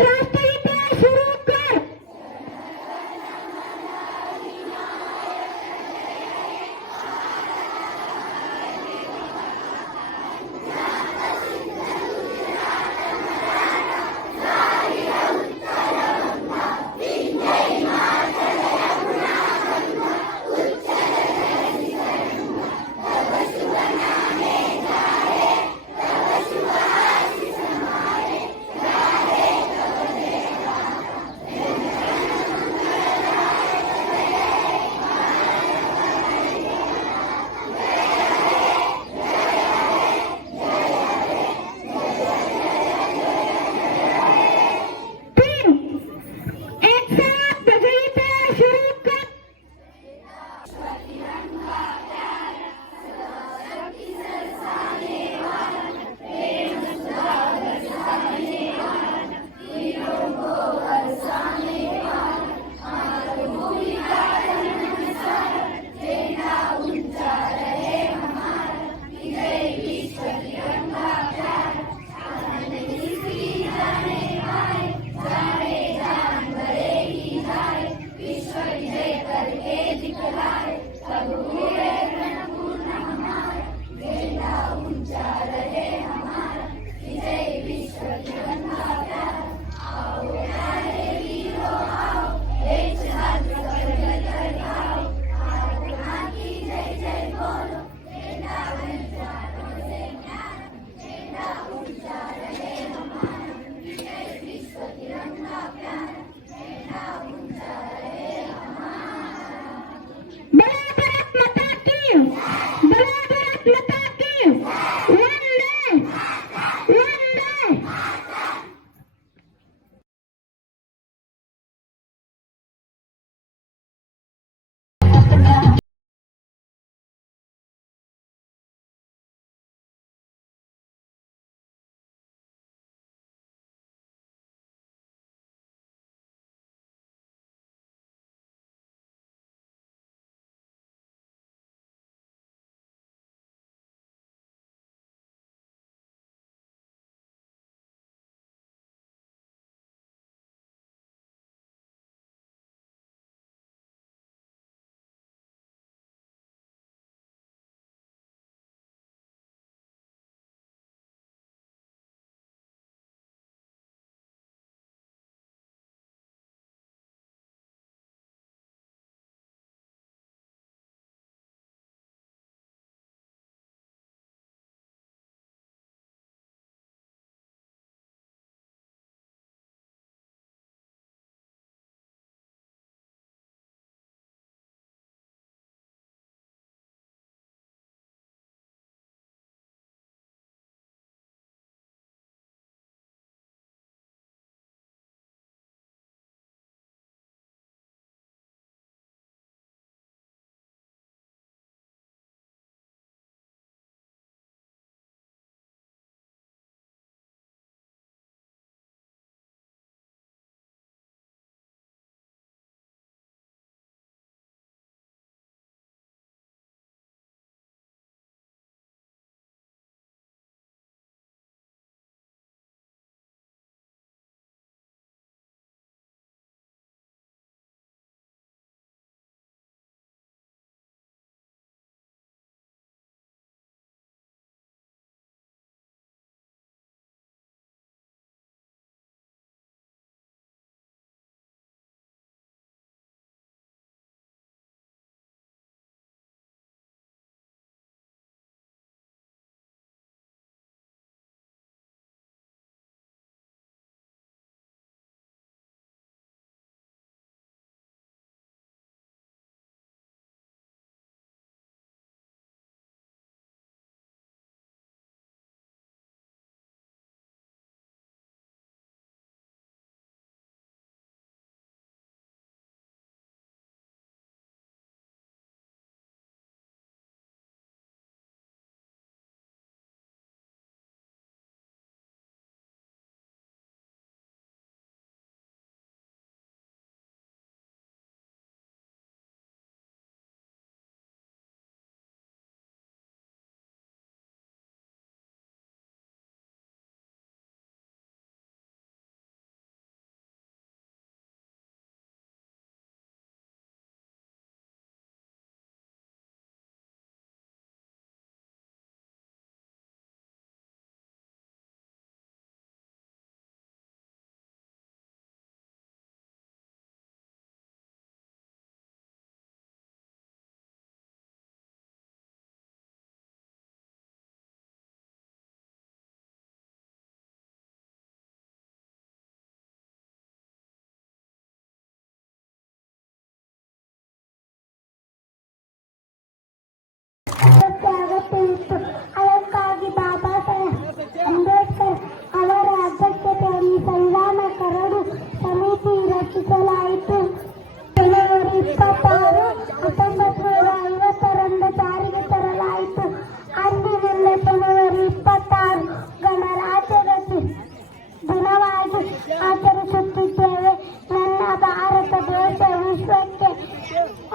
राष्ट्रगीत सुरू कर.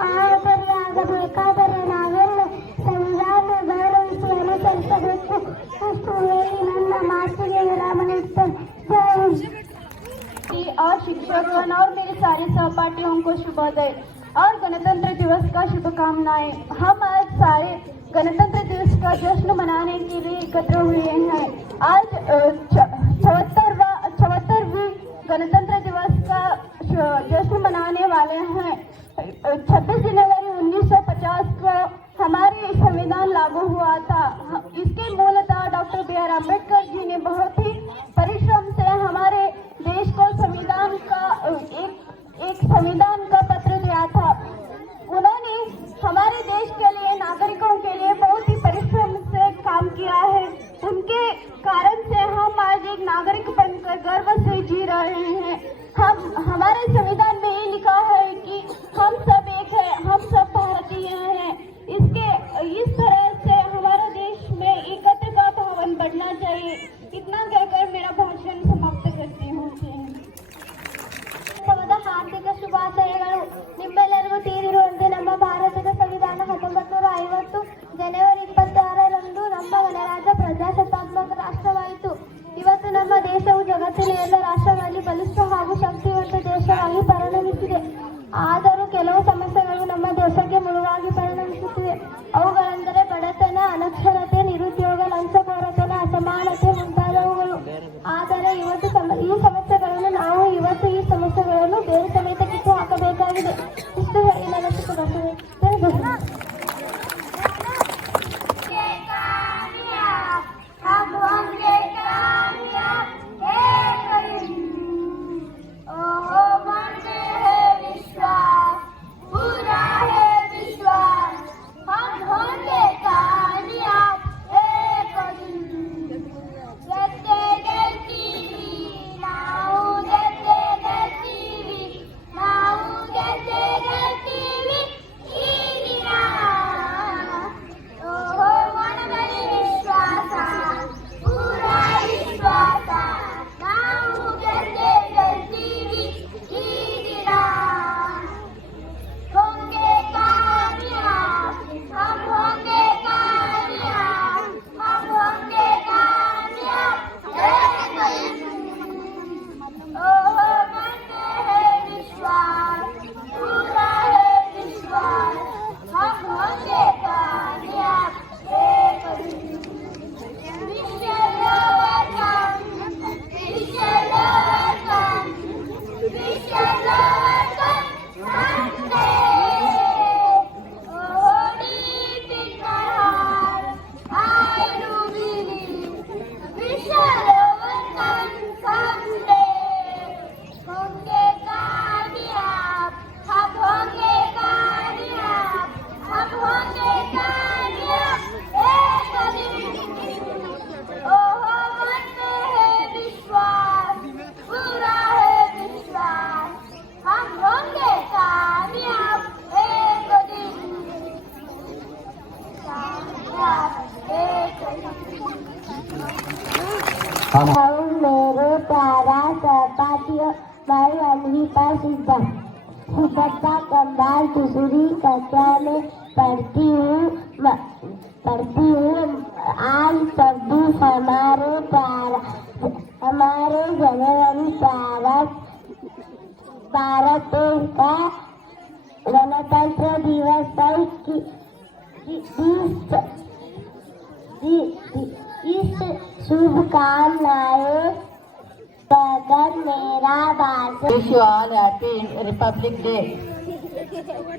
ಆಗಬೇಕಾದರೆ ನಾವೆಲ್ಲ ಸಂವಿಧಾನ ಗೌರವಿಸಿ ಅನುಸರಿಸಬೇಕು. ಅಷ್ಟು ಹೇಳಿ ನನ್ನ ಮಾತಿಗೆ ವಿರಾಮ ನೀಡುತ್ತೇನೆ. और शिक्षकगण और मेरे सारे सहपाठियों को शुभोदय और गणतंत्र दिवस का शुभकामनाएं। हम आज सारे गणतंत्र दिवस का जश्न मनाने के लिए एकत्र हुए हैं। आज 74वीं गणतंत्र दिवस का जश्न मनाने वाले हैं। 26 जनवरी 1950 को हमारे संविधान लागू हुआ था। इसके मूलतः डॉक्टर B.R. अम्बेडकर जी ने बहुत ही परिश्रम से हमारे देश को संविधान का एक संविधान का पत्र दिया था। उन्होंने हमारे देश के लिए, नागरिकों के लिए बहुत ही परिश्रम से काम किया है। उनके कारण से हम आज एक नागरिक बनकर गर्व से जी रहे हैं। हमारे संविधान में ये लिखा है कि हम सब एक है, हम सब भारतीय हैं। इस तरह से हमारे देश में एकता का भावन बढ़ना चाहिए। इतना कहकर मेरा भाषण समाप्त करती हूँ। ಹಾರ್ದಿಕ ಶುಭಾಶಯಗಳು. ನಿಮ್ಮೆಲ್ಲರಿಗೂ ತಿಳಿದಿರುವಂತೆ ನಮ್ಮ ಭಾರತದ ಸಂವಿಧಾನ 1950 ಜನವರಿ 26ರಂದು ನಮ್ಮ ಗಣರಾಜ್ಯ ಪ್ರಜಾಸತ್ತಾತ್ಮಕ ರಾಷ್ಟ್ರವಾಯಿತು. ಇವತ್ತು ನಮ್ಮ ದೇಶವು ಜಗತ್ತಿನ ಎಲ್ಲ ರಾಷ್ಟ್ರಗಳಲ್ಲಿ ಬಲಿಷ್ಠ ಹಾಗೂ ಶಕ್ತಿವಂತ ದೇಶವಾಗಿ ಪರಿಣಮಿಸಿದೆ. ಆದರೂ ಕೆಲವು ಸಮಸ್ಯೆಗಳು ನಮ್ಮ ದೇಶಕ್ಕೆ ಮುಳುವಾಗಿ ಪರಿಣಮಿಸುತ್ತಿವೆ. ಅವುಗಳೆಂದರೆ ಬಡತನ, ಅನಕ್ಷರತೆ, ನಿರುದ್ಯೋಗ, ಲಂಚಕೋರತನ, ಅಸಮಾನತೆ ಮುಂತಾದವುಗಳು. ಆದರೆ ಈ ಸಮಸ್ಯೆಗಳನ್ನು ನಾವು ಈ ಸಮಸ್ಯೆಗಳನ್ನು ಬೇರೆ ಸಮೇತ ಕಿತ್ತು ಹಾಕಬೇಕಾಗಿದೆ. ಇಷ್ಟು ಹೇಳಿ ನನ್ನ मेरे प्यारा सहपाठियों, मैं अनहिता सुबत्ता कंबाल दूसरी कक्षा में पढ़ती हूँ। आज 26 हमारे जनवरी भारत देश का गणतंत्र दिवस पर इस शुभकामनाएं कहकर मेरा भाषण। Wish you all happy Republic Day.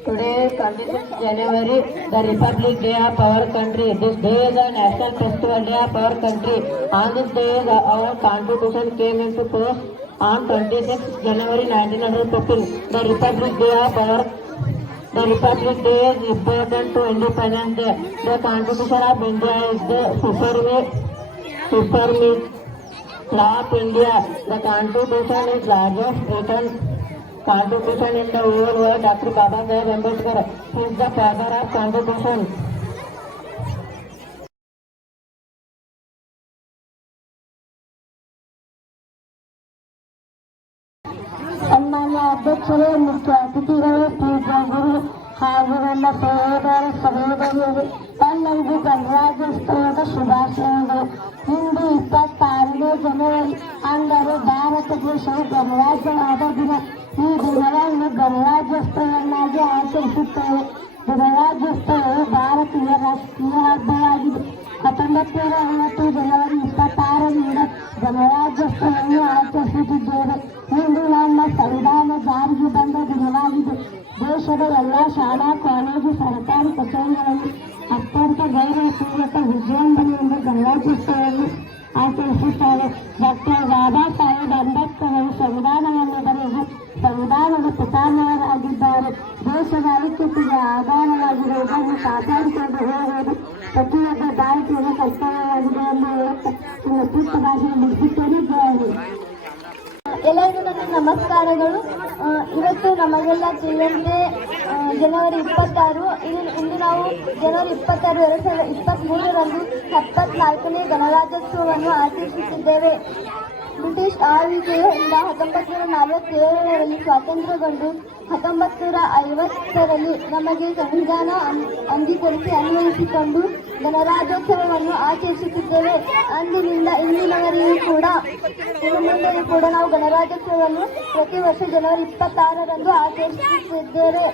Today, 26 January, the Republic Day of our country. This day is a national festival day of our country. On this day, our Constitution came into force on 26 January 1915. The Republic Day is important to Independence Day. The Constitution of India is the supreme law of India. The Constitution is largest written Constitution in the whole world. Dr. Baba Saheb Ambedkar is the father of Constitution. ಸನ್ಮಾನ್ಯ ಅಧ್ಯಕ್ಷರೇ, ಮುಖ್ಯ ಅತಿಥಿಗಳು, ಪೂಜ್ಯ ಗುರು ಹಾಗೂ ನನ್ನ ಸಹೋದರಿಯರು ಎಲ್ಲರಿಗೂ ಗಣರಾಜ್ಯೋತ್ಸವದ ಶುಭಾಶಯಗಳು. ಇಂದು 26ನೇ ಜನವರಿ ಅಂದರೆ ಭಾರತ ದೇಶವು ಗಣರಾಜ್ಯವಾದ ದಿನ. ಈ ದಿನವನ್ನು ಗಣರಾಜ್ಯೋತ್ಸವವನ್ನಾಗಿ ಆಚರಿಸುತ್ತೇವೆ. ಗಣರಾಜ್ಯೋತ್ಸವವು ಭಾರತೀಯ ರಾಷ್ಟ್ರೀಯ ಹಬ್ಬವಾಗಿದೆ. 1950 ಜನವರಿ 26ರಿಂದ ಗಣರಾಜ್ಯೋತ್ಸವವನ್ನು ಆಚರಿಸುತ್ತಿದ್ದೇವೆ. ಇಂದು ನಮ್ಮ ಸಂವಿಧಾನ ಜಾರಿಗೆ ಬಂದ ದಿನವಾಗಿದೆ. ದೇಶದ ಎಲ್ಲ ಶಾಲಾ, ಕಾಲೇಜು, ಸರ್ಕಾರಿ ಕಚೇರಿಗಳಲ್ಲಿ ಅತ್ಯಂತ ಗೌರವಪೂರ್ವಕ ವಿಜೃಂಭಣೆಯಿಂದ ಗಣರಾಜ್ಯೋತ್ಸವವನ್ನು ಆಚರಿಸುತ್ತಾರೆ. ಡಾಕ್ಟರ್ ಬಾಬಾ ಸಾಹೇಬ್ ಅಂಬೇಡ್ಕರ್ ಅವರು ಸಂವಿಧಾನವನ್ನು ಬರೆದು ಸಂವಿಧಾನದ ಪಿತಾಮಹರಾಗಿದ್ದಾರೆ. ದೇಶದ ಐಕ್ಯತೆಗೆ ಆಧಾರವಾಗಿರುವುದನ್ನು ಕಾಪಾಡಿಕೊಂಡು ಹೋಗುವುದು ಪ್ರತಿಯೊಬ್ಬ ಭಾರತೀಯರ ಕರ್ತವ್ಯವಾಗಿದೆ ಎಂದು ಹೇಳುತ್ತಾ ನನ್ನ ಸೂಕ್ತ ಭಾಷೆ ಮುಗಿಸುತ್ತೇನೆ. ಎಲ್ಲರಿಗೂ ನನ್ನ ನಮಸ್ಕಾರಗಳು. ಇವತ್ತು ನಮಗೆಲ್ಲ ತಿಳಿದಂತೆ ಜನವರಿ 26 ಇಂದು ನಾವು ಜನವರಿ 26, 2023ರಂದು 74ನೇ ಗಣರಾಜ್ಯೋತ್ಸವವನ್ನು ಆಚರಿಸುತ್ತಿದ್ದೇವೆ. ಬ್ರಿಟಿಷ್ ಆಳ್ವಿಕೆಯಿಂದ 1947ರಲ್ಲಿ ಸ್ವಾತಂತ್ರ್ಯಗೊಂಡು 1950ರಲ್ಲಿ ನಮಗೆ ಸಂವಿಧಾನ ಅಂಗೀಕರಿಸಿ ಅನ್ವಯಿಸಿಕೊಂಡು ಗಣರಾಜ್ಯೋತ್ಸವವನ್ನು ಆಚರಿಸುತ್ತಿದ್ದೇವೆ. ಅಂದಿನಿಂದ ಇಂದಿನವರೆಗೂ ಕೂಡ ಇನ್ನು ಮುಂದೆಯೂ ಕೂಡ ನಾವು ಗಣರಾಜ್ಯೋತ್ಸವವನ್ನು ಪ್ರತಿ ವರ್ಷ ಜನವರಿ 26ರಂದು ಆಚರಿಸುತ್ತಿದ್ದೇವೆ.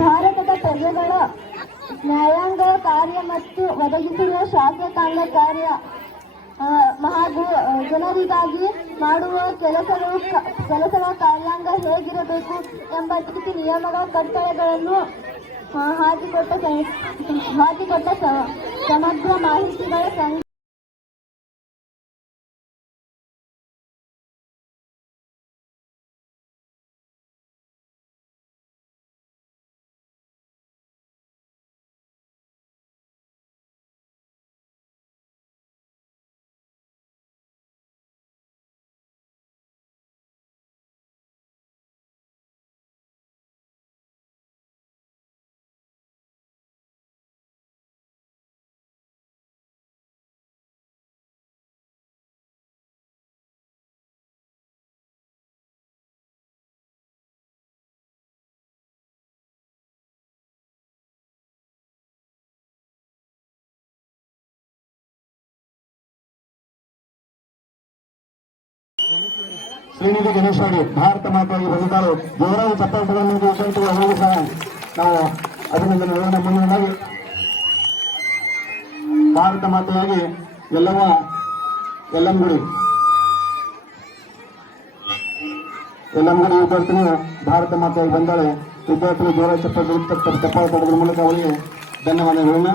ಭಾರತದ ಪ್ರಜೆಗಳ ನ್ಯಾಯಾಂಗ ಕಾರ್ಯ ಮತ್ತು ಒದಗಿಸಿರುವ ಶಾಸಕಾಂಗ ಕಾರ್ಯ ಹಾಗೂ ಜನರಿಗಾಗಿ ಮಾಡುವ ಕೆಲಸದ ಕಾರ್ಯಾಂಗ ಹೇಗಿರಬೇಕು ಎಂಬ ನೀತಿ ನಿಯಮಗಳ ಕಟ್ಟಳೆಗಳನ್ನು ಹಾಕಿಕೊಟ್ಟ ಸಮಗ್ರ ಮಾಹಿತಿಗಳ ಶ್ರೀನಿಧಿ ಗಣೇಶ್ವರಿ ಭಾರತ ಮಾತೆಯಾಗಿ ಬಂದಿದ್ದಾಳೆ. ಜೋರಾಗಿ ಚಪ್ಪಾಳೆಗಳನ್ನು ವಿದ್ಯಾರ್ಥಿಗಳು ಅವರಿಗೂ ಸಹ ನಾವು ಅಭಿನಂದನೆ ಹೇಳೋಣ. ಮುಂದಿನದಾಗಿ ಭಾರತ ಮಾತೆಯಾಗಿ ಯಲ್ಲಂಗುಡಿ ವಿದ್ಯಾರ್ಥಿನಿಯು ಭಾರತ ಮಾತೆಯಾಗಿ ಬಂದಾಳೆ. ವಿದ್ಯಾರ್ಥಿಗಳು ಜೋರಾಗಿ ಚಪ್ಪಾಳೆ ತಡೆದ್ರ ಮೂಲಕ ಅವರಿಗೆ ಧನ್ಯವಾದ ಹೇಳೋಣ.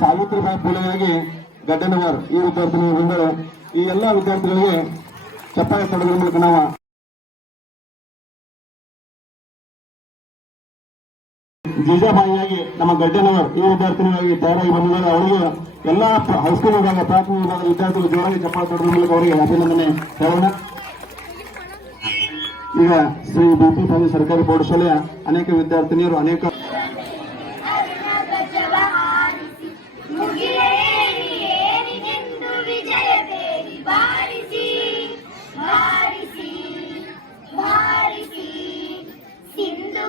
ಸಾವಿತ್ರಿಬಾಯಿ ಫುಲೆಯಾಗಿ ಗಡ್ಡನವರ್ ಈ ವಿದ್ಯಾರ್ಥಿನಿಯು ಬಂದರೆ ಈ ಎಲ್ಲ ವಿದ್ಯಾರ್ಥಿಗಳಿಗೆ ಚಪ್ಪಾಳೆ ತಡೆದ್ರ ಮೂಲಕ ನಾವು ಜೀಜಾಬಾಯಿಯಾಗಿ ನಮ್ಮ ಗಡ್ಡನವರ್ ಈ ವಿದ್ಯಾರ್ಥಿನಿಯಾಗಿ ತಯಾರಾಗಿ ಬಂದಿದ್ದಾರೆ. ಅವರಿಗೆ ಎಲ್ಲ ಹೈಸ್ಕೂಲ್ ವಿಭಾಗ, ಪ್ರಾಥಮಿಕ ವಿಭಾಗದ ವಿದ್ಯಾರ್ಥಿಗಳು ಜೋರಾಗಿ ಚಪ್ಪಾಳೆ ತಡೆದ್ರ ಮೂಲಕ ಅವರಿಗೆ ಅಭಿನಂದನೆ ಹೇಳೋಣ. ಈಗ ಶ್ರೀ ಬಿಪಿ ಫಾಜಿ ಸರ್ಕಾರಿ ಪ್ರೌಢಶಾಲೆಯ ಅನೇಕ ವಿದ್ಯಾರ್ಥಿನಿಯರು ಅನೇಕ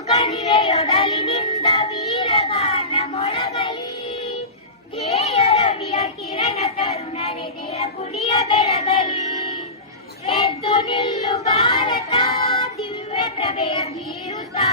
ಕಣಿವೆಯೊಡಲಿನಿಂದ ವೀರಗಾನ ಮೊಳಗಲಿ ಧ್ಯೇಯ ರವಿಯ ಕಿರಣ ತರುಣರೆದೆಯ ಗುಡಿಯ ಬೆಳಗಲಿ ಎದ್ದು ನಿಲ್ಲು ಭಾರತ ದಿವ್ಯ ಪ್ರಭೆಯ ಬೀರುತ್ತಾ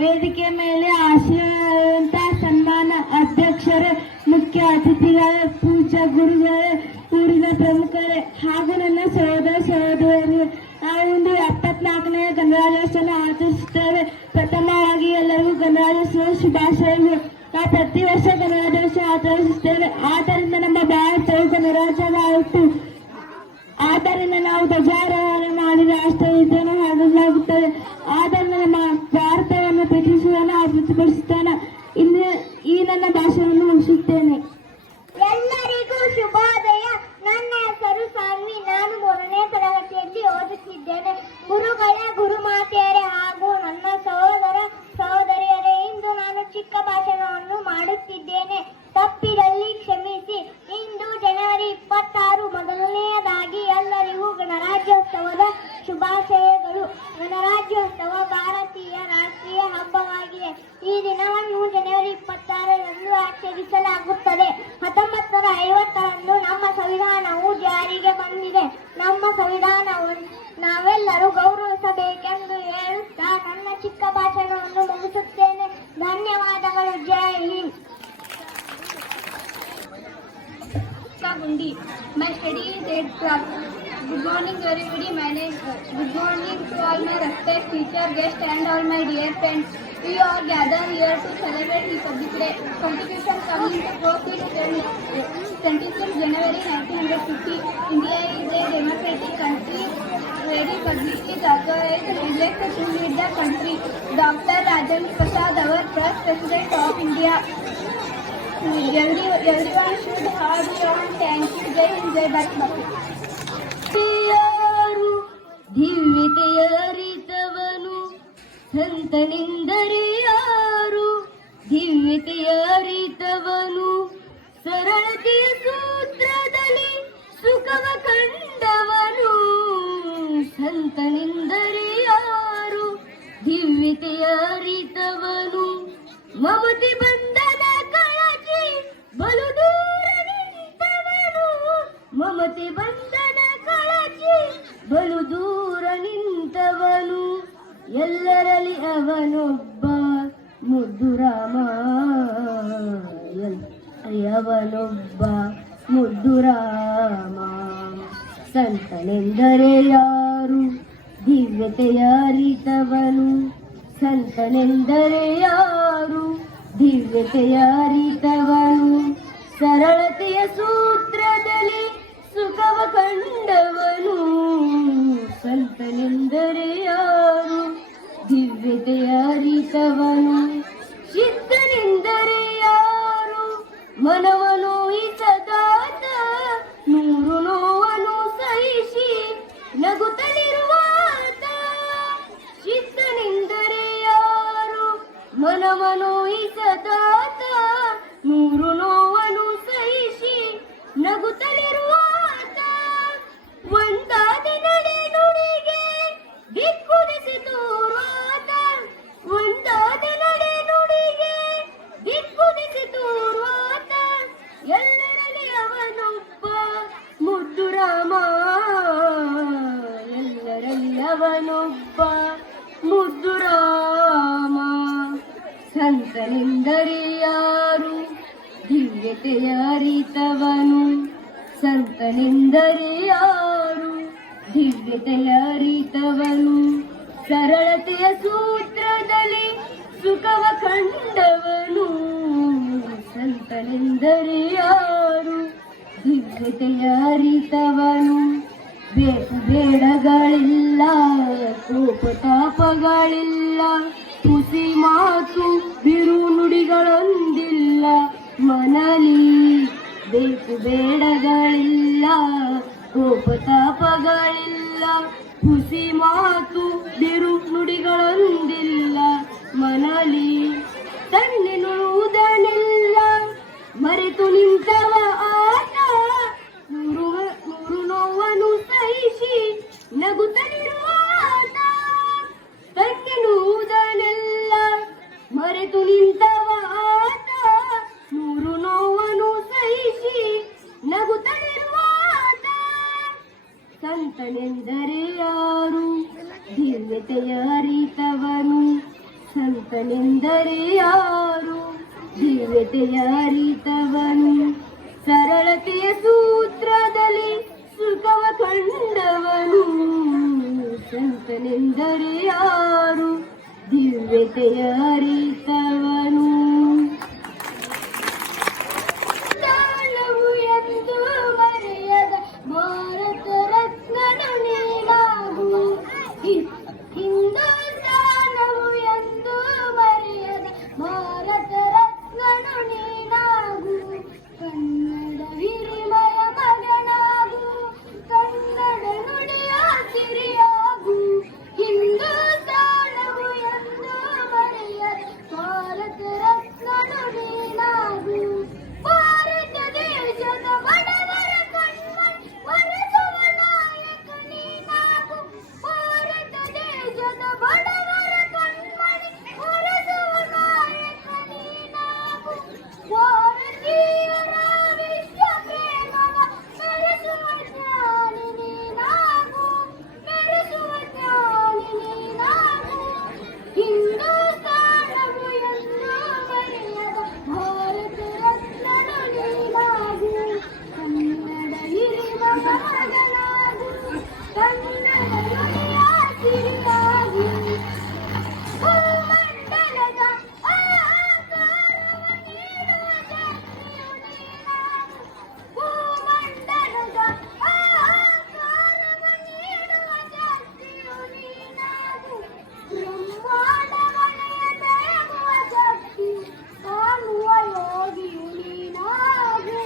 ವೇದಿಕೆ ಮೇಲೆ ಆಶೀರ್ವಾದ ಸನ್ಮಾನ ಅಧ್ಯಕ್ಷರೇ, ಮುಖ್ಯ ಅತಿಥಿಗಳೇ, ಪೂಜ್ಯ ಗುರುಗಳೇ, ಊರಿನ ಪ್ರಮುಖರೇ ಹಾಗೂ ನನ್ನ ಸಹೋದರ ಸಹೋದರಿಯರೇ, ನಾವೊಂದು 74ನೇ ಗಣರಾಜ್ಯೋತ್ಸವ ಆಚರಿಸುತ್ತೇವೆ. ಪ್ರಥಮವಾಗಿ ಎಲ್ಲರಿಗೂ ಗಣರಾಜ್ಯೋತ್ಸವ ಶುಭಾಶಯಗಳು. ನಾವು ಪ್ರತಿ ವರ್ಷ ಗಣರಾಜ್ಯೋತ್ಸವ ಆಚರಿಸುತ್ತೇವೆ. ಆದ್ದರಿಂದ ನಮ್ಮ ಭಾರತವು ಗಣರಾಜ್ಯವಾಯಿತು. ಆದ್ದರಿಂದ ನಾವು ಧ್ವಜಾರೋಹಣ ಮಾಡಿ ರಾಷ್ಟ್ರಗೀತೆಯನ್ನು ಹಾಡಲಾಗುತ್ತದೆ. ಆದ್ದರಿಂದ ನಮ್ಮ ಭಾರತವನ್ನು ಪ್ರೀತಿಸುವುದನ್ನು ಅಭಿವೃದ್ಧಿಪಡಿಸುತ್ತಾನೆ. ಈ ನನ್ನ ಭಾಷಣವನ್ನು ಮುಗಿಸುತ್ತೇನೆ. ಎಲ್ಲರಿಗೂ ಶುಭೋದಯ. ನನ್ನ ಹೆಸರು ಸಾನ್ವಿ. ನಾನು 3ನೇ ತರಗತಿಯಲ್ಲಿ ಓದುತ್ತಿದ್ದೇನೆ. ಗುರುಗಳೇ, ಗುರುಮಾತೆಯರೇ ಹಾಗೂ ನನ್ನ ಸಹೋದರ ಸಹೋದರಿಯರೇ, ಇಂದು ನಾನು ಚಿಕ್ಕ ಭಾಷಣವನ್ನು ಮಾಡುತ್ತಿದ್ದೇನೆ. ತಪ್ಪಿದಲ್ಲಿ ಕ್ಷಮಿಸಿ. ಇಂದು ಜನವರಿ 26. ಮೊದಲನೆಯದಾಗಿ ಎಲ್ಲರಿಗೂ ಗಣರಾಜ್ಯೋತ್ಸವದ ಶುಭಾಶಯಗಳು. ಗಣರಾಜ್ಯೋತ್ಸವ ಭಾರತೀಯ ರಾಷ್ಟ್ರೀಯ ಹಬ್ಬವಾಗಿದೆ. ಈ ದಿನವನ್ನು ಜನವರಿ 26ರಂದು ಆಚರಿಸಲಾಗುತ್ತದೆ. 1950ರಂದು ನಮ್ಮ ಸಂವಿಧಾನವು ಜಾರಿಗೆ ಬಂದಿದೆ. ನಮ್ಮ ಸಂವಿಧಾನವನ್ನು ನಾವೆಲ್ಲರೂ ಗೌರವಿಸಬೇಕೆಂದು ಹೇಳುತ್ತಾ ನನ್ನ ಚಿಕ್ಕ ಭಾಷಣವನ್ನು ಮುಗಿಸುತ್ತೇನೆ. ಧನ್ಯವಾದಗಳು. ಜೈ Hind. My study is 8th class. Good morning everybody. Good morning to all my respected teacher, guests and all my dear friends. We are gathered here to celebrate Republic Day. Constitution coming into force with 26 January 1950. India is a democratic country where the public is authorized and elected to lead the country. Dr. Rajendra Prasad, our first President of India. Everyone should have strong thank you. Jai Hind, Jai Bharat. ಯಾರು ದಿವ್ಯತೆಯರಿತವನು ಸಂತನೆಂದರೆ ಯಾರು? ದಿವ್ಯತೆಯರಿತವನು ಸರಳತೆಯ ಸೂತ್ರದಲ್ಲಿ ಸುಖವ ಕಂಡವನು. ಸಂತನೆಂದರೆ ಯಾರು? ದಿವ್ಯತೆಯರಿತವನು ಮಮತೆ ಬಂಧನ ಕಳಚಿ ಬಲು ದೂರ ನಿಂತವನು. ಮಮತೆ ಬಂಧನ ಕಳಚಿ ಬಲು ದೂರ ನಿಂತವನು. ಎಲ್ಲರಲ್ಲಿ ಅವನೊಬ್ಬ ಮುದ್ದು ರಾಮ. ಅವನೊಬ್ಬ ಮುದ್ದು ರಾಮ. ಸಂತನೆಂದರೆ ಯಾರು? ದಿವ್ಯತೆಯ ಅರಿತವನು. ಸಂತನೆಂದರೆ ಯಾರು? ದಿವ್ಯತೆಯ ಅರಿತವನು ಸರಳತೆಯ ಸೂತ್ರದಲ್ಲಿ ಸುಖವ ಕಂಡವನು. ಸಂತನೆಂದರೆ ಯಾರು? ದಿವ್ಯತೆಯ ಅರಿತವನು. ಸಿದ್ಧನೆಂದರೆ ಯಾರು? ಮನವನು ಇಸದಾತ ನೂರು ನೋವನ್ನು ಸಹಿಸಿ ನಗುತ್ತಲಿರುವಾತ. ಸಿದ್ಧನೆಂದರೆ ಯಾರು? ಮನವನು ಇಸದಾತ ನೂರು ನೋವನ್ನು ಸಹಿಸಿ ನಗುತ್ತಲಿರುವಾತ. ಒಂದಾದ ನಡೆ ನುಡಿಗೆ ದಿಕ್ಕುದಿಸಿ ತೋರುವಾತ. ಒಂದಾದ ನಡೆ ನುಡಿಗೆ ದಿಕ್ಕುದಿಸಿ ತೋರುವಾತ. ಎಲ್ಲರಲ್ಲಿ ಅವನೊಬ್ಬ ಮುದ್ದು ರಾಮ. ಎಲ್ಲರಲ್ಲಿ ಅವನೊಬ್ಬ ಮುದ್ದು ರಾಮ. ಸಂತನೆಂದರೆ ಯಾರು? ದಿವ್ಯತೆಯ ಅರಿತವನು. ಸಂತನೆಂದರೆ ಯಾರು? ದಿವ್ಯತೆಯ ಅರಿತವನು ಸರಳತೆಯ ಸೂತ್ರದಲ್ಲಿ ಸುಖವ ಕಂಡವನು. ಸಂತನೆಂದರೆ ಯಾರು? ದಿವ್ಯತೆಯ ಅರಿತವನು. ಬೇಕು ಬೇಡಗಳಿಲ್ಲ, ಕೋಪ ತಾಪಗಳಿಲ್ಲ, ಹುಸಿ ಮಾತು ಬಿರು ನುಡಿಗಳೊಂದಿಲ್ಲ ಮನಲಿ. ಬೇಕು ಬೇಡಗಳಿಲ್ಲ, ಕೋಪ ತಾಪಗಳಿಲ್ಲ, ಹುಸಿ ಮಾತು ಬಿರು ನುಡಿಗಳೊಂದಿಲ್ಲ ಮನಲಿ. ತನ್ನೆನ್ನುವುದನ್ನೆಲ್ಲ ಮರೆತು ನಿಂತವ ಆತ. ನೂರು ನೋವನ್ನು ಸಹಿಸಿ ನಗುತ್ತಲಿರುವ ಆತ. ತನ್ನೆನ್ನುವುದನ್ನೆಲ್ಲ ಮರೆತು ನಿಂತವ ಆತ. ನೂರು ನೋವನ್ನು ಸಹಿಸಿ ನಗುತ್ತಲಿರುವ ಆತ. ಸಂತನೆಂದರೆ ಯಾರು? ದಿವ್ಯತೆಯ ಅರಿತವನು. ಸಂತ ಸಂತನೆಂದರೆ ಯಾರು ದಿವ್ಯತೆಯ ಅರಿತವನು ಸರಳತೆಯ ಸೂತ್ರದಲ್ಲಿ ಸುಖವ ಕಂಡವನು ಸಂತನೆಂದರೆ ಯಾರು ದಿವ್ಯತೆಯ ಅರಿತವನು ತಾಳವು ಎಂದು ಮರೆಯದ ಭಾರತ ರತ್ನನು ನೀನಾಗು ಹಿಂದೂಸ್ತಾನವು ಎಂದು ಮರೆಯದ ಭಾರತ ರತ್ನನು ನೀನಾಗು ಕನ್ನಡ ಹಿರಿಮಯ ಮಗನಾಗು ಕನ್ನಡ ನುಡಿಯ ಸಿರಿಯಾಗು ಹಿಂದೂಸ್ತಾನವು ಎಂದು ಮರೆಯದ ಭಾರತ ರತ್ನನು ನೀನಾಗು ಭಾರತ ದೇಶದ ಬಡವರ ಕಣ್ಮಣಿ ಒರೆಸುವ ನಾಯಕ ನೀನಾಗು ಭಾರತ ದೇಶದ ಬಡವರ ಕಣ್ಮಣಿ ಒರೆಸುವ ನಾಯಕ ನೀನಾಗು ಭಾರತೀಯರ ವಿಶ್ವ ಪ್ರೇಮವ ಮೆರೆಸುವ ಜ್ಞಾನಿ ನೀನಾಗು ಮೆರೆಸುವ ಜ್ಞಾನಿ ನೀನಾಗು ಹಿಂದೂಸ್ತಾನವು ಎಂದು ಮರೆಯದ ಭಾರತ ರತ್ನನು ನೀನಾಗು ಕನ್ನಡ ಹಿರಿಮ ಮಗನಾಗು ಕನ್ನಡ ನುಡಿಯ ಸಿರಿಯಾಗು ಭೂಮಂಡಲದ ಆಕಾರವ ನೀಡುವ ಜಾತಿಯು ನೀನಾಗು ಭೂಮಂಡಲದ ಆಕಾರವ ನೀಡುವ ಜಾತಿಯು ನೀನಾಗು ಬ್ರಹ್ಮಾಂಡ ವಲಯ ಬೆಳಗುವ ಶಕ್ತಿ ಕಾಣುವ ಯೋಗಿಯು ನೀನಾಗು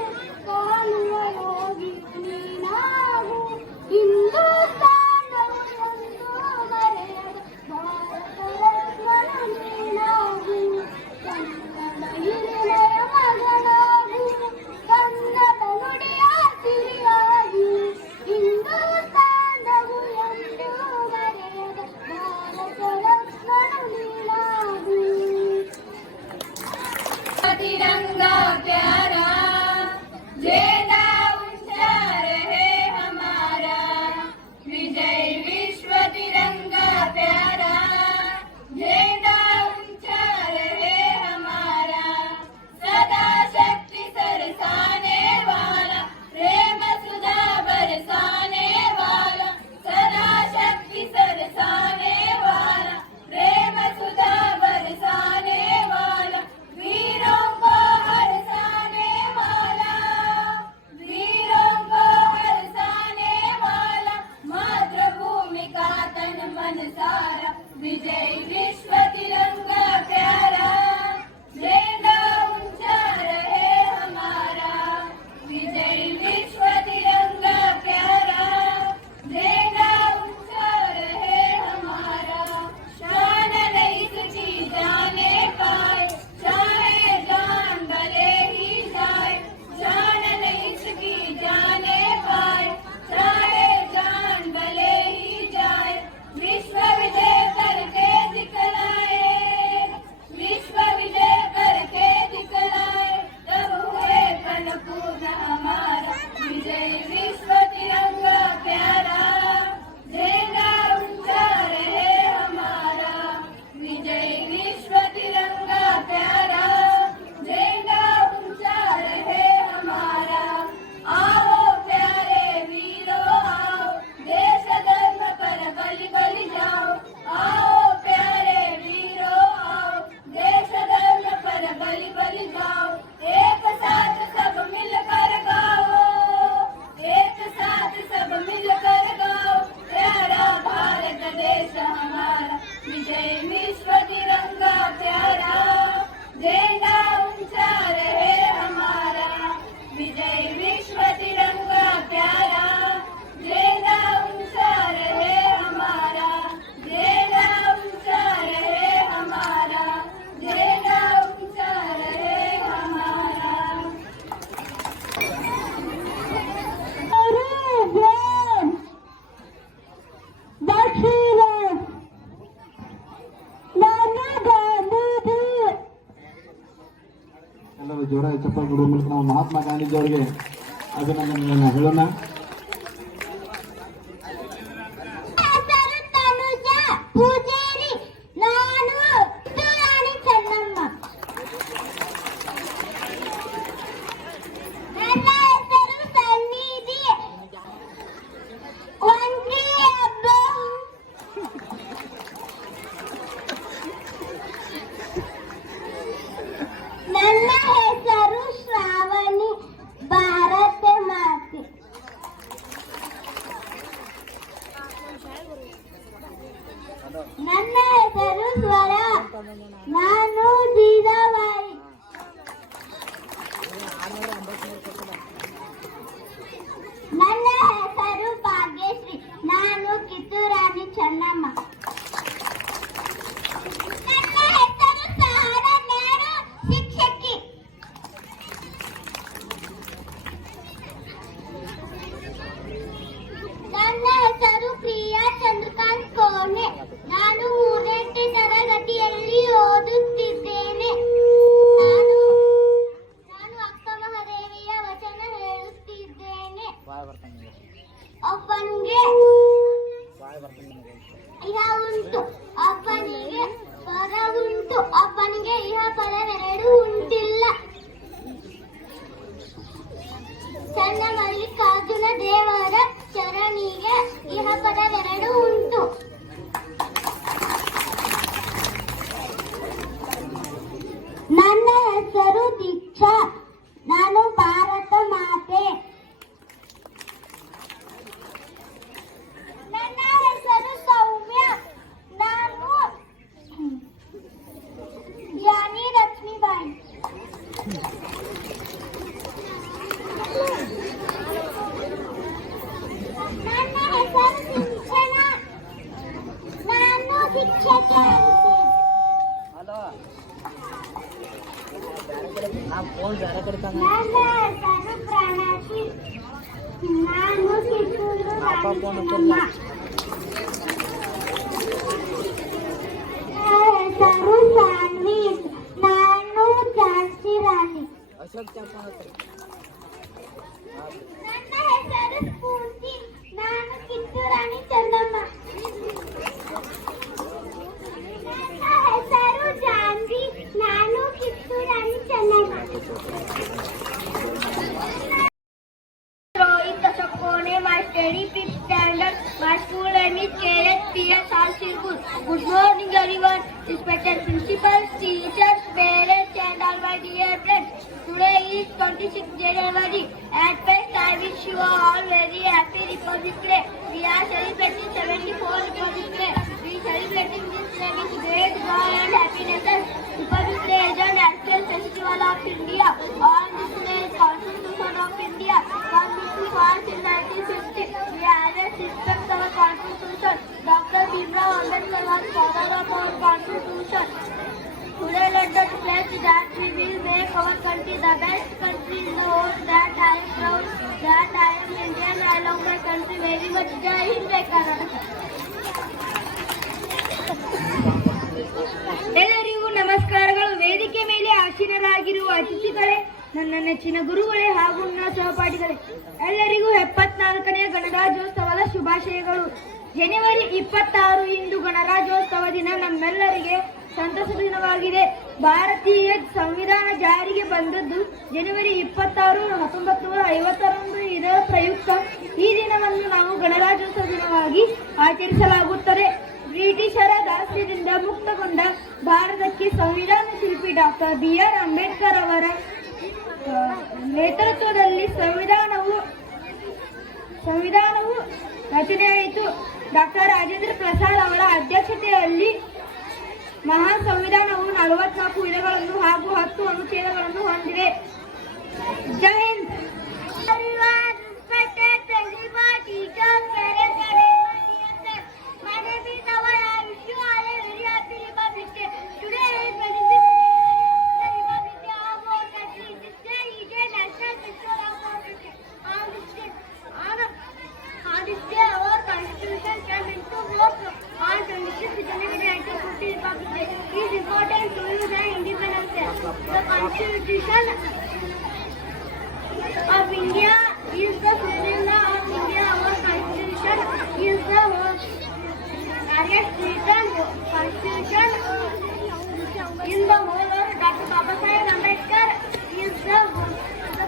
ಕಾಣುವ ಯೋಗಿಯು ನೀನಾಗು ಹಿಂದೂಸ್ತಾನವು ಎಂದು ಮರೆಯದ ಭಾರತ ರತ್ನನು ನೀನಾಗು ಕನ್ನಡ ಹಿರಿಮೆಯ ಮಗನಾಗು ಕನ್ನಡ ನುಡಿಯ ಸಿರಿಯಾಗು ಹಿಂದೂಸ್ತಾನವು ಎಂದು ಮರೆಯದ ಭಾರತ ರತ್ನನು ನೀನಾಗು तिरंगा प्यारा झंडा ऊंचा रहे हमारा विजय विश्व तिरंगा प्यारा झंडा ऊंचा रहे हमारा सदा शक्ति सरसाने वाला प्रेम सुधा बरसाने वाला सदा शक्ति सरसाने वाला प्रेम सुधा बरसाने वाला वीरों को हरसाने वाला वीरों को हरसाने वाला मातृभूमि का तन मन सारा विजय विश्व तिरंगा प्यारा झंडा ऊंचा रहे हमारा विजय विश्व तिरंगा प्यारा झंडा ऊंचा रहे हमारा शान नहीं इसकी जाने पाए चाहे जान भले ही जाए जान नहीं इसकी जाने पाए चाहे जान भले ही जाए विश्व विजय करके दिखलाए विश्व विजय करके दिखलाए तब हुए कण पूर्ण हमारा विजय विश्व तिरंगा प्यारा झंडा ऊंचा रहे हमारा विजय विश्व तिरंगा प्यारा झंडा ऊंचा रहे हमारा आओ प्यारे वीरों आओ देश धर्म पर बलि बलि जाओ आओ प्यारे वीरों आओ देश धर्म पर बलि बलि जाओ एक साथ सब मिलकर गाओ एक साथ सब मिलकर गाओ प्यारा भारत देश हमारा विजय विश्व तिरंगा प्यारा झंडा ऊंचा रहे हमारा विजय विश्व तिरंगा प्यारा झंडा ऊंचा रहे हमारा झंडा ऊंचा रहे हमारा झंडा ऊंचा रहे हमारा दक्षिण ಎಲ್ಲರೂ ಜೋರಾಗಿ ಚಪ್ಪಾಳೆ ಕೊಡುವ ಮೂಲಕ ನಾವು ಮಹಾತ್ಮ ಗಾಂಧೀಜಿ ಅವರಿಗೆ ಅಭಿನಂದನೆಗಳನ್ನು ಹೇಳೋಣ. ಹೆಸರು ತನುಜ ಪೂಜೇರಿ. ನಾನು ಒಬ್ಬನಿಗೆ ಇಹ ಉಂಟು, ಒಬ್ಬನಿಗೆ ಪರ ಉಂಟು, ಒಬ್ಬನಿಗೆ ಇಹ ಪರವೆರಡು ಉಂಟಿಲ್ಲ. ಚನ್ನ ಮಲ್ಲಿಕಾರ್ಜುನ ದೇವರ ಚರಣಿಗೆ ಇಹ ಪರವೆರಡು ಉಂಟು. ನನ್ನ ಹೆಸರು ದೀಕ್ಷಾ, ನಾನು ಭಾರತ ಮಾತೆ. ನನ್ನ ಹೆಸರು ಸೌಮ್ಯ, ನಾನು ಯಾನಿ ಲಕ್ಷ್ಮೀಬಾಯಿ. ನನ್ನ ಹೆಸರು ಸಿಂಚನ, ನಾನು ಶಿಕ್ಷಕಿ. ನನ್ನ ಹೆಸರು ಪ್ರಣತಿ, ನಾನು ಕಿತ್ತೂರು ರಾಣಿ. ಹೆಸರು ಸಾನ್ವಿ, ನಾನು ಝಾನ್ಸಿ ರಾಣಿ. ನನ್ನ ಹೆಸರು ಸ್ಫೂರ್ತಿ, ನಾನು ಕಿತ್ತೂರು ರಾಣಿ ಚೆನ್ನಮ್ಮ. ನನ್ನ ಹೆಸರು ಜಾನ್ವಿ, ನಾನು Kittur Rani Chennamma. Rohit Asakone, my study 5th standard. My school name is KS PS Alsirpur. Good morning everyone, respected principals, teachers, parents and all my dear friends. Today is 26th January. At first I wish you all very happy Republic Day. We are celebrating 74th Republic Day. We celebrating this day with great joy and happiness. Republic Day is a national festival of India. On this day is Constitution of India. Passed in 1950. We always respect our Constitution. Dr. Bhimrao Ambedkar was father of our Constitution. Today let us pledge that we will make our country the best country in the world. That I am proud that I am Indian. I love my country very much. Jai Hind, Jai Karnataka. ಎಲ್ಲರಿಗೂ ನಮಸ್ಕಾರಗಳು. ವೇದಿಕೆ ಮೇಲೆ ಆಸೀನರಾಗಿರುವ ಅತಿಥಿಗಳೇ, ನನ್ನ ನೆಚ್ಚಿನ ಗುರುಗಳೇ ಹಾಗೂ ನನ್ನ ಸಹಪಾಠಿಗಳೇ, ಎಲ್ಲರಿಗೂ 74ನೇ ಗಣರಾಜ್ಯೋತ್ಸವದ ಶುಭಾಶಯಗಳು. ಜನವರಿ 26 ಇಂದು ಗಣರಾಜ್ಯೋತ್ಸವ ದಿನ ನಮ್ಮೆಲ್ಲರಿಗೆ ಸಂತಸದ ದಿನವಾಗಿದೆ. ಭಾರತೀಯ ಸಂವಿಧಾನ ಜಾರಿಗೆ ಬಂದದ್ದು ಜನವರಿ 26, 1950ರಂದು. ಇದರ ಪ್ರಯುಕ್ತ ಈ ದಿನವನ್ನು ನಾವು ಗಣರಾಜ್ಯೋತ್ಸವ ದಿನವಾಗಿ ಆಚರಿಸಲಾಗುತ್ತದೆ. ಬ್ರಿಟಿಷರ ದಾಸ್ಯದಿಂದ ಮುಕ್ತಗೊಂಡ ಭಾರತಕ್ಕೆ ಸಂವಿಧಾನ ಶಿಲ್ಪಿ ಡಾಕ್ಟರ್ BR ಅಂಬೇಡ್ಕರ್ ಅವರ ನೇತೃತ್ವದಲ್ಲಿ ಸಂವಿಧಾನವು ರಚನೆಯಾಯಿತು. ಡಾಕ್ಟರ್ ರಾಜೇಂದ್ರ ಪ್ರಸಾದ್ ಅವರ ಅಧ್ಯಕ್ಷತೆಯಲ್ಲಿ ಮಹಾನ್ ಸಂವಿಧಾನವು 44 ವಿಧಗಳನ್ನು ಹಾಗೂ 10 ಅನುಚ್ಛೇದಗಳನ್ನು ಹೊಂದಿದೆ. ಜೈ Hind. The Constitution of India is the supreme law of India. Our Constitution is the highest written Constitution in the whole world. Dr. Babasaheb Ambedkar is the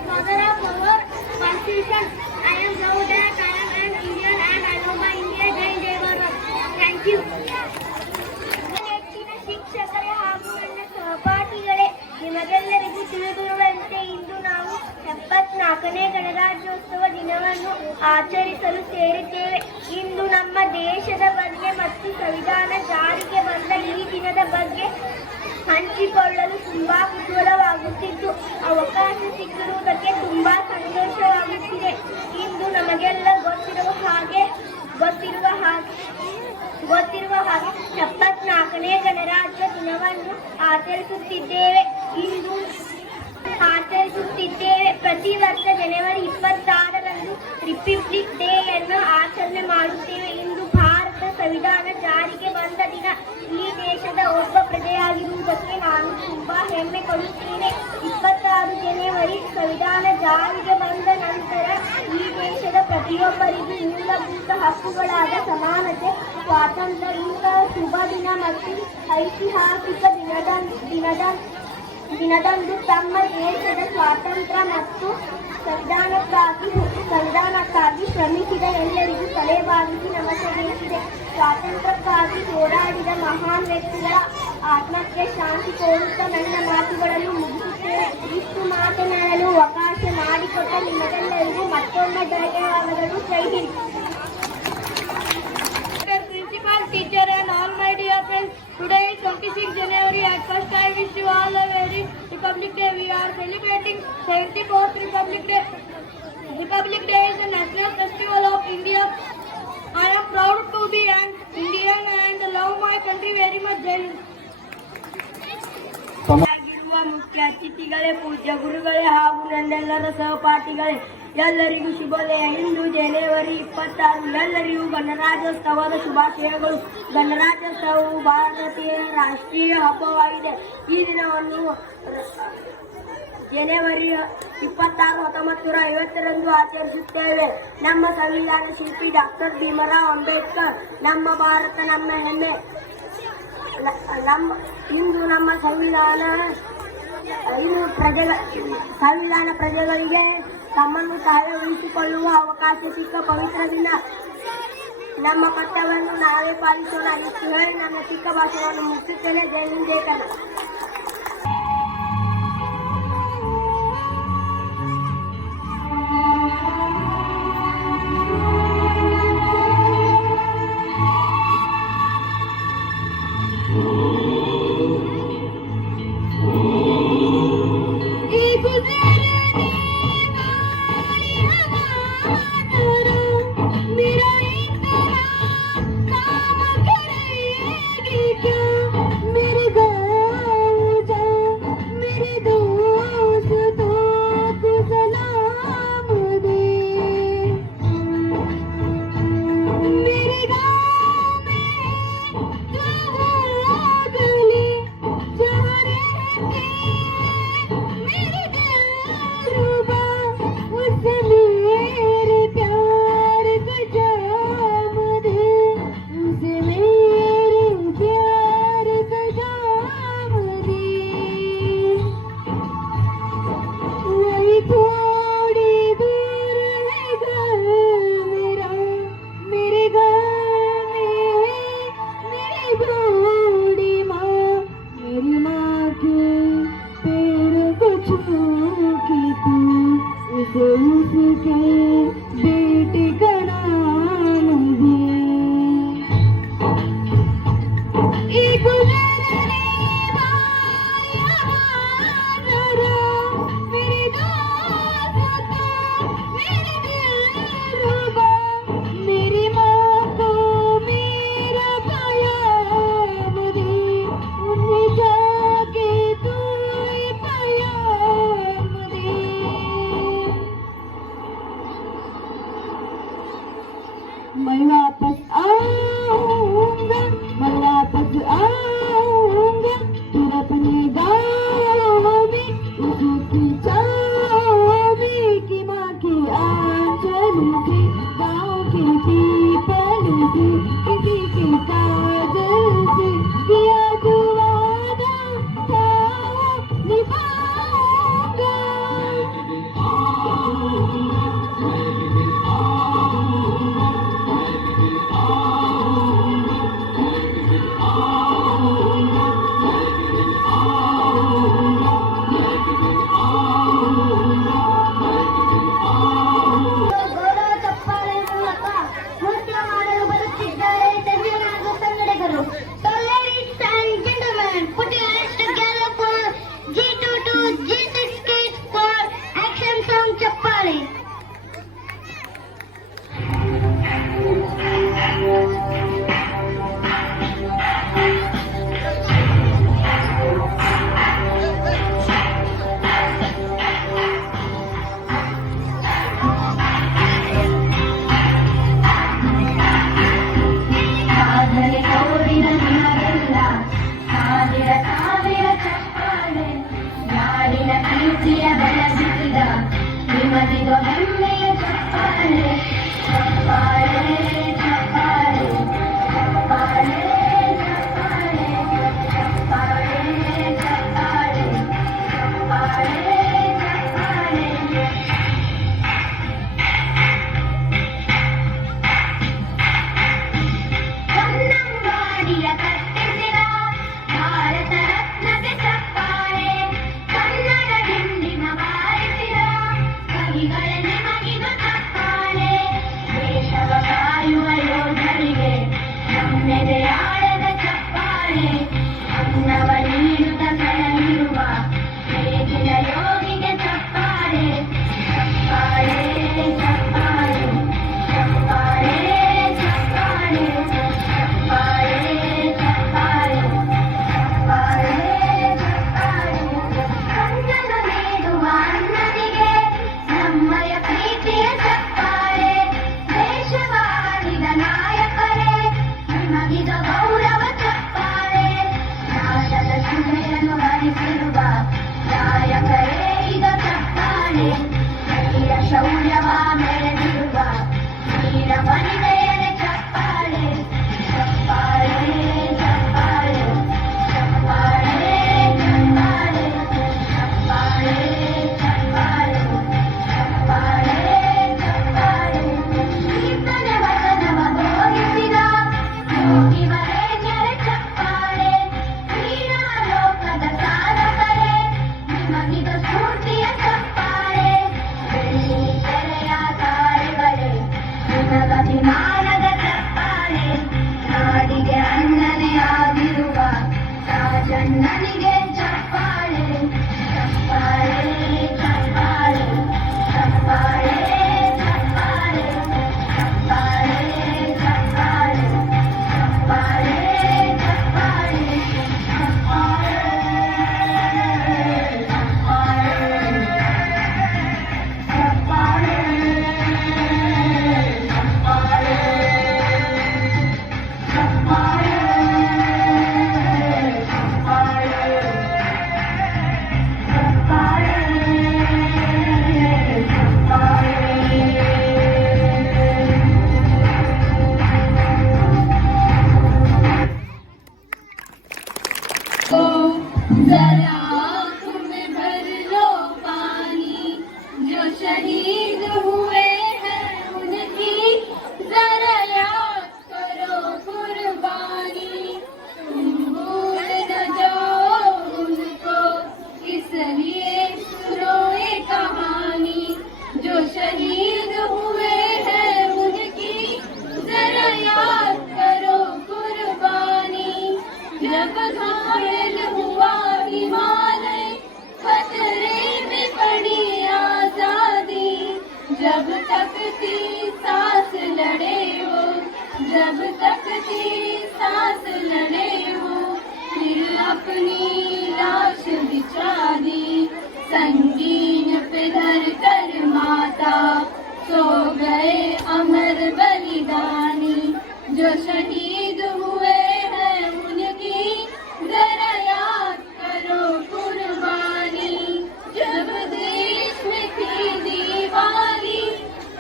father of our Constitution. I am proud that I am an Indian and I love my India. Jai Jai Bharat. Thank you. ಶಿಕ್ಷಕರೇ ಹಾಗೂ ನನ್ನ ಸಹಪಾಠಿಗಳೇ, ನಿಮಗೆಲ್ಲರಿಗೂ ತಿಳಿದಿರುವಂತೆ ಇಂದು ನಾವು 74ನೇ ಗಣರಾಜ್ಯೋತ್ಸವ ದಿನವನ್ನು ಆಚರಿಸಲು ಸೇರಿದ್ದೇವೆ. ಇಂದು ನಮ್ಮ ದೇಶದ ಬಗ್ಗೆ ಮತ್ತು ಸಂವಿಧಾನ ಜಾರಿಗೆ ಬಂದ ಈ ದಿನದ ಬಗ್ಗೆ ಹಂಚಿಕೊಳ್ಳಲು ತುಂಬಾ ಕುತೂಹಲವಾಗುತ್ತಿದ್ದು, ಅವಕಾಶ ಸಿಕ್ಕಿರುವುದಕ್ಕೆ ತುಂಬಾ ಸಂತೋಷವಾಗುತ್ತಿದೆ. ಇಂದು ನಮಗೆಲ್ಲ ಗೊತ್ತಿರುವ ಹಾಗೆ 74ನೇ ಗಣರಾಜ್ಯ ದಿನವನ್ನು ಆಚರಿಸುತ್ತಿದ್ದೇವೆ. ಪ್ರತಿ ವರ್ಷ ಜನವರಿ 26ರಂದು ರಿಪಬ್ಲಿಕ್ ಡೇ ಅನ್ನು ಆಚರಣೆ ಮಾಡುತ್ತೇವೆ. ಇಂದು ಭಾರತ ಸಂವಿಧಾನ ಜಾರಿಗೆ ಬಂದ ದಿನ. ಈ ದೇಶದ ಒಬ್ಬ ಪ್ರಜೆಯಾಗಿರುವುದಕ್ಕೆ ನಾನು ತುಂಬಾ ಹೆಮ್ಮೆ ಪಡುತ್ತೇನೆ. 26 ಜನವರಿ ಸಂವಿಧಾನ ಜಾರಿಗೆ ಬಂದ ನಂತರ ಈ ದೇಶದ ಪ್ರತಿಯೊಬ್ಬರಿಗೂ ಮೂಲಭೂತ ಹಕ್ಕುಗಳಾದ ಸಮಾನತೆ, ಸ್ವಾತಂತ್ರ್ಯ. ಇಂಥ ಶುಭ ದಿನ ಮತ್ತು ಐತಿಹಾಸಿಕ ದಿನದಂದು ತಮ್ಮ ದೇಶದ ಸ್ವಾತಂತ್ರ್ಯ ಮತ್ತು ಸಂವಿಧಾನಕ್ಕಾಗಿ ಶ್ರಮಿಸಿದ ಎಲ್ಲರಿಗೂ ತಲೆಬಾಗಿಸಿ ನಮಸ್ಕರಿಸಿದೆ. ಸ್ವಾತಂತ್ರ್ಯಕ್ಕಾಗಿ ಹೋರಾಡಿದ ಮಹಾನ್ ವ್ಯಕ್ತಿಗಳ ಆತ್ಮಕ್ಕೆ ಶಾಂತಿ ಕೋರುತ್ತಾ ನನ್ನ ಮಾತುಗಳನ್ನು ಮುಗಿಸುತ್ತೇನೆ. ಇಷ್ಟು ಮಾತನಾಡಲು ಅವಕಾಶ ಮಾಡಿಕೊಟ್ಟ ನಿಮಗೆಲ್ಲರಿಗೂ ಮತ್ತೊಮ್ಮೆ ಧನ್ಯವಾದಗಳು. ಜೈ Hind. Principal, teacher and all my dear friends, today is 26 January. At first I wish you all a very Republic Day. We are celebrating 74th Republic Day. Republic Day is the national festival of India. I am proud to be an Indian and love my country very much. Jai Hind. ಆಗಿರುವ ಮುಖ್ಯ ಅತಿಥಿಗಳೇ, ಪೂಜ್ಯ ಗುರುಗಳೇ ಹಾಗೂ ನನ್ನೆಲ್ಲರ ಸಹಪಾಠಿಗಳೇ, ಎಲ್ಲರಿಗೂ ಶುಭೋದಯ. ಇಂದು ಜನವರಿ 26. ಎಲ್ಲರಿಗೂ ಗಣರಾಜ್ಯೋತ್ಸವದ ಶುಭಾಶಯಗಳು. ಗಣರಾಜ್ಯೋತ್ಸವವು ಭಾರತೀಯ ರಾಷ್ಟ್ರೀಯ ಹಬ್ಬವಾಗಿದೆ. ಈ ದಿನವನ್ನು ಜನವರಿ 26, 1950 ಆಚರಿಸುತ್ತೇವೆ. ನಮ್ಮ ಸಂವಿಧಾನ ಶಿಲ್ಪಿ ಡಾಕ್ಟರ್ ಭೀಮರಾವ್ ಅಂಬೇಡ್ಕರ್ ನಮ್ಮ ಭಾರತ ನಮ್ಮ ಹೆಮ್ಮೆ. ಇಂದು ನಮ್ಮ ಸಂವಿಧಾನ ಪ್ರಜೆಗಳಿಗೆ ತಮ್ಮನ್ನು ತಾವೇ ಉಳಿಸಿಕೊಳ್ಳುವ ಅವಕಾಶ ಸಿಕ್ಕ ಪವಿತ್ರ ದಿನ. ನಮ್ಮ ಕರ್ತವ್ಯವನ್ನು ನಾವೇ ಪಾಲಿಸೋಣ ಎಂದು ಹೇಳಿ ನನ್ನ ಚಿಕ್ಕ ಭಾಷಣವನ್ನು ಮುಗಿಸುತ್ತೇನೆ. ಜೈ ಹಿಂದ್, ಜೈ ಕನ್ನಡ. जब तक की सांस लड़े हो, फिर अपनी लाश बिछा दी, संगीन पे धर कर माता सो गए अमर बलिदानी। जो शहीद हुए हैं उनकी जरा याद करो कुर्बानी। जब देश में थी दीवानी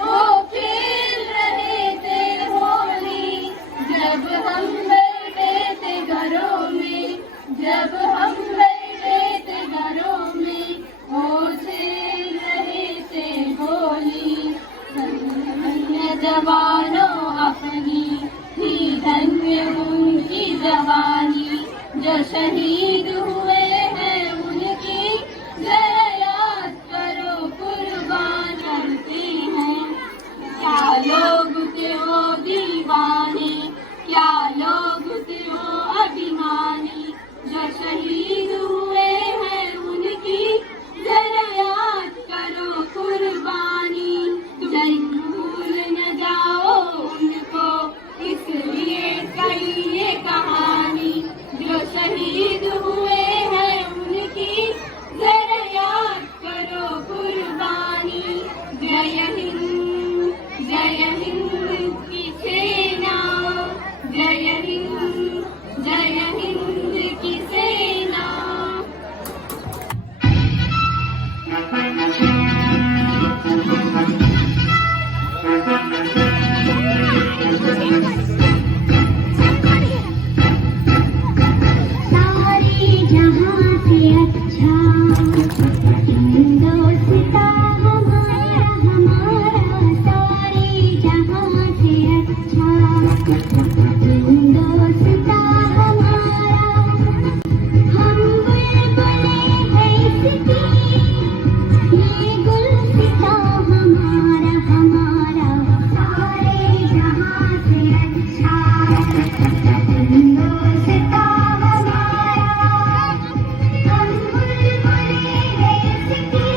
वो खेल रहे थे होली। जब हम बैठे थे घरों में, जब हम बैठे थे घरों में, वो खेल रहे थे होली। धन्य जवानों अपनी थी धन्य उनकी जवानी। जो शहीद हुए हैं उनकी जरा याद करो कुर्बान करते हैं। क्या लोग थे वो दीवाने, क्या लोग थे वो अभिमानी। जो शहीद हुए हैं उनकी जरा याद करो कुर्बानी। जय भूल न जाओ उनको, इसलिए कही ये कहानी। जो शहीद हुए हैं उनकी जरा याद करो कुर्बानी। जय हिंद की सेना, जय हिंद की सेना। सारे जहां से अच्छा हिंदुस्ता हमारा हमारा, सारे जहां से अच्छा हिंदुस्ता हमारा। हम बुलबुले हैं इसकी, ये गुलसिता हमारा हमारा, सारे जहां से अच्छा हिंदुस्ता हमारा। हम बुलबुले हैं इसकी,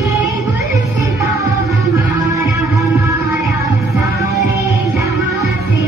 ये गुलसिता हमारा हमारा, सारे जहां से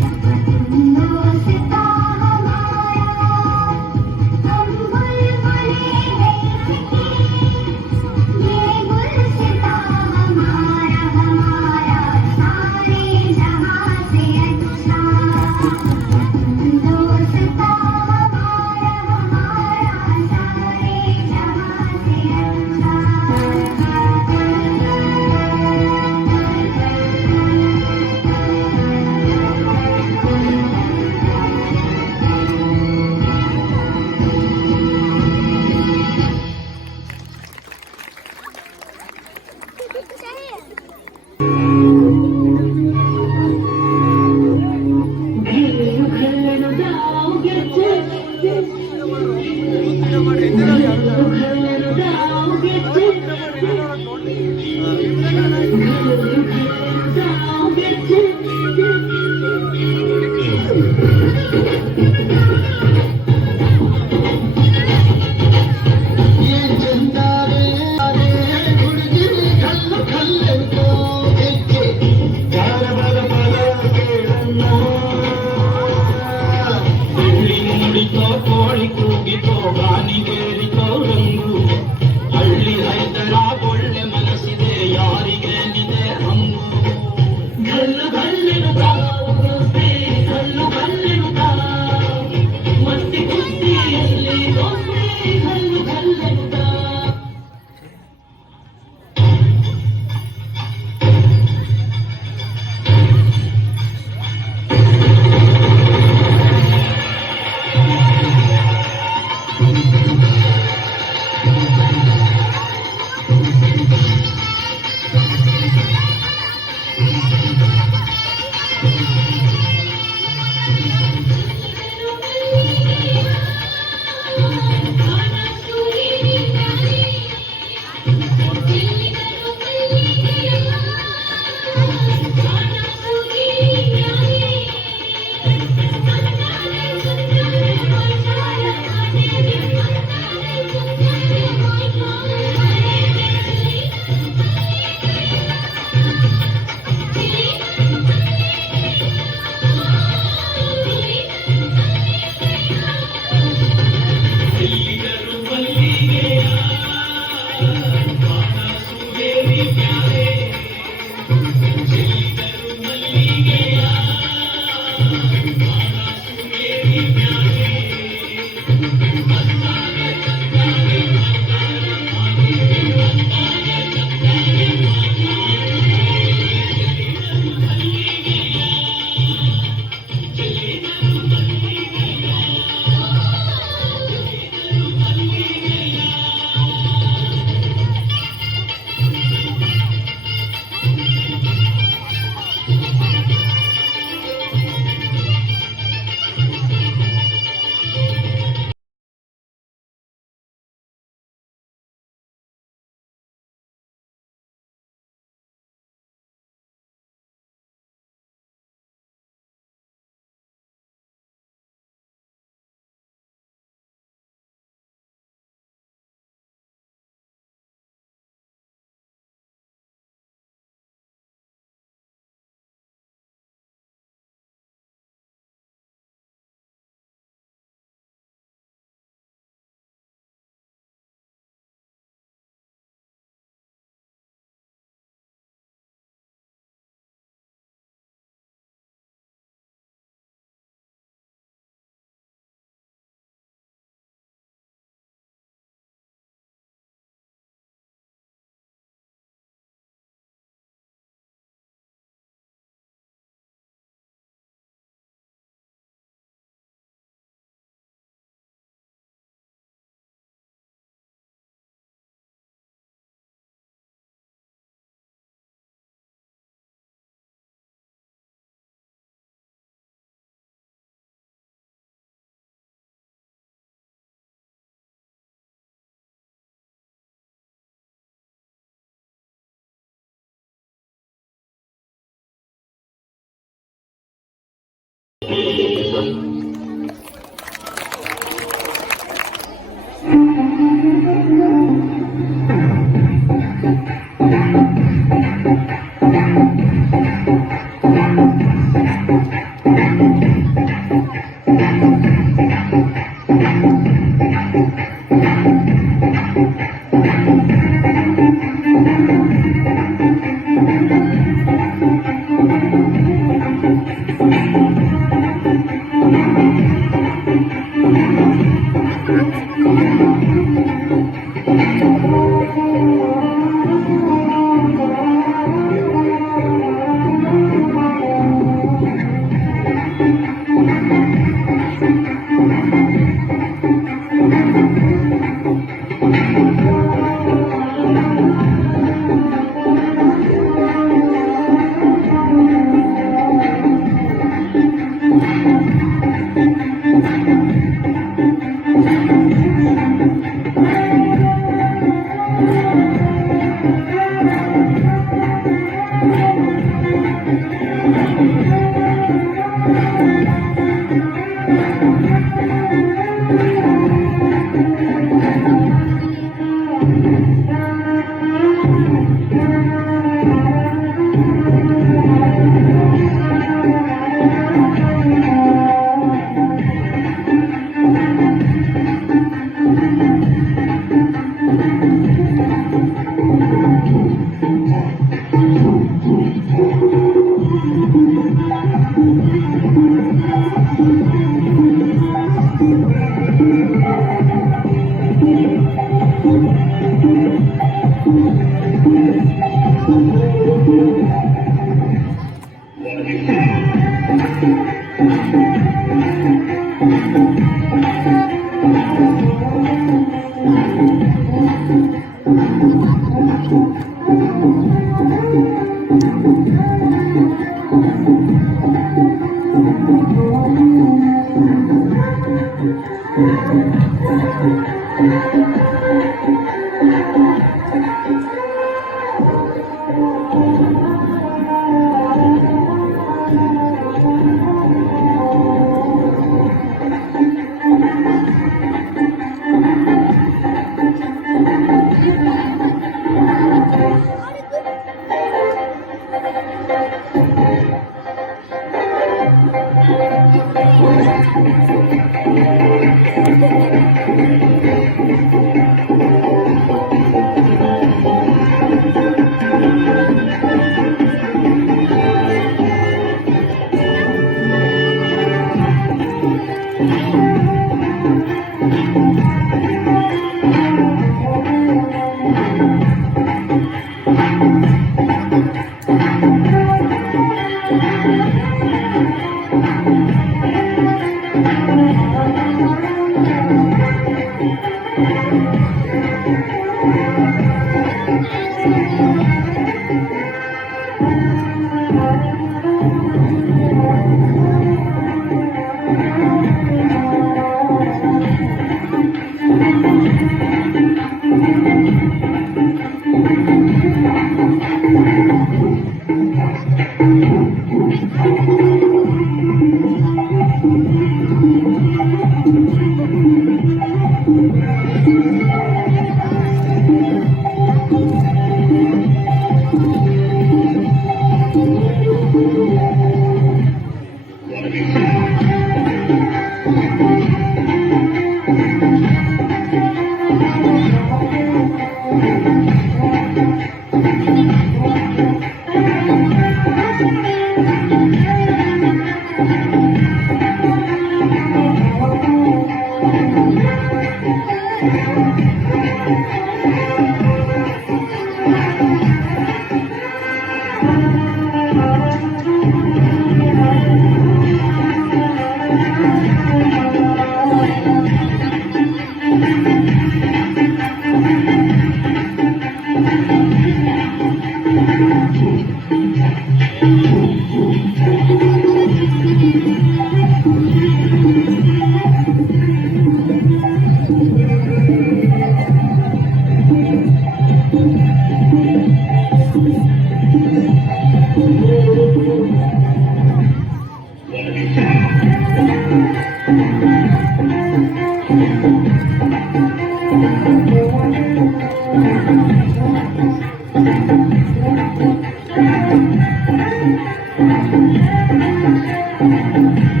Thank you.